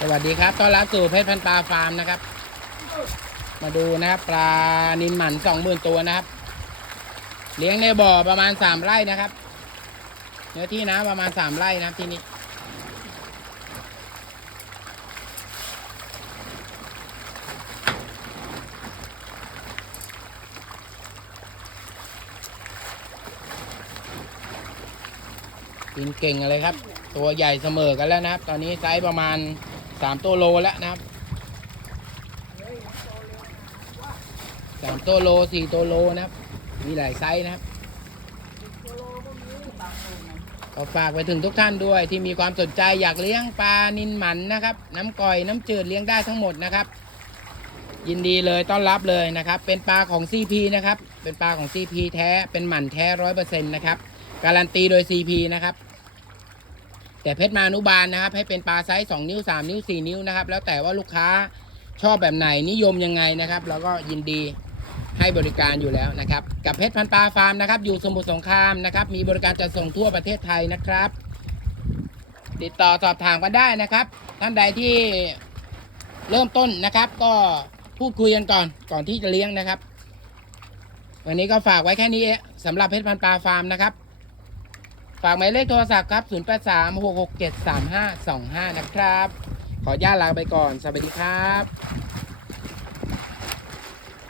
สวัสดีครับต้อนรับสู่เพชรพันปลาฟาร์มนะครับ มาดูนะครับ ปลานินหมันสองหมื่นตัวนะครับ เลี้ยงในบ่อประมาณสามไร่นะครับ เนื้อที่นะประมาณสามไร่นะครับที่นี่กินเก่งอะไรครับ ตัวใหญ่เสมอกันแล้วนะครับ ตอนนี้ไซส์ประมาณ สามตัวโลแล้วนะครับสามตัวโลสี่ตัวโลนะครับ มีหลายไซส์นะครับก็ฝากไปถึงทุกท่านด้วยที่มีความสนใจอยากเลี้ยงปลานินหมันนะครับ น้ำก่อยน้ำจืดเลี้ยงได้ทั้งหมดนะครับ ยินดีเลยต้อนรับเลยนะครับ เป็นปลาของ CP นะครับ เป็นปลาของ CP แท้เป็นหมันแท้ร้อยเปอร์เซ็นต์นะครับ การันตีโดย CP นะครับ แต่เพชรมานุบาลนะครับ ให้เป็นปลาไซส์2นิ้ว 3 นิ้ว 4 นิ้วนะครับ แล้วแต่ว่าลูกค้าชอบแบบไหนนิยมยังไงนะครับเราก็ยินดีให้บริการอยู่แล้วนะครับ กับเพชรพันปลาฟาร์มนะครับ อยู่สมุทรสงครามนะครับ มีบริการจัดส่งทั่วประเทศไทยนะครับ ติดต่อสอบถามกันได้นะครับ ท่านใดที่เริ่มต้นนะครับ ก็พูดคุยกันก่อนก่อนที่จะเลี้ยงนะครับ วันนี้ก็ฝากไว้แค่นี้เองสำหรับเพชรพันปลาฟาร์มนะครับ ฝากหมายเลขโทรศัพท์ครับ 0836673525 นะครับ ขออนุญาตลาไปก่อน สวัสดีครับ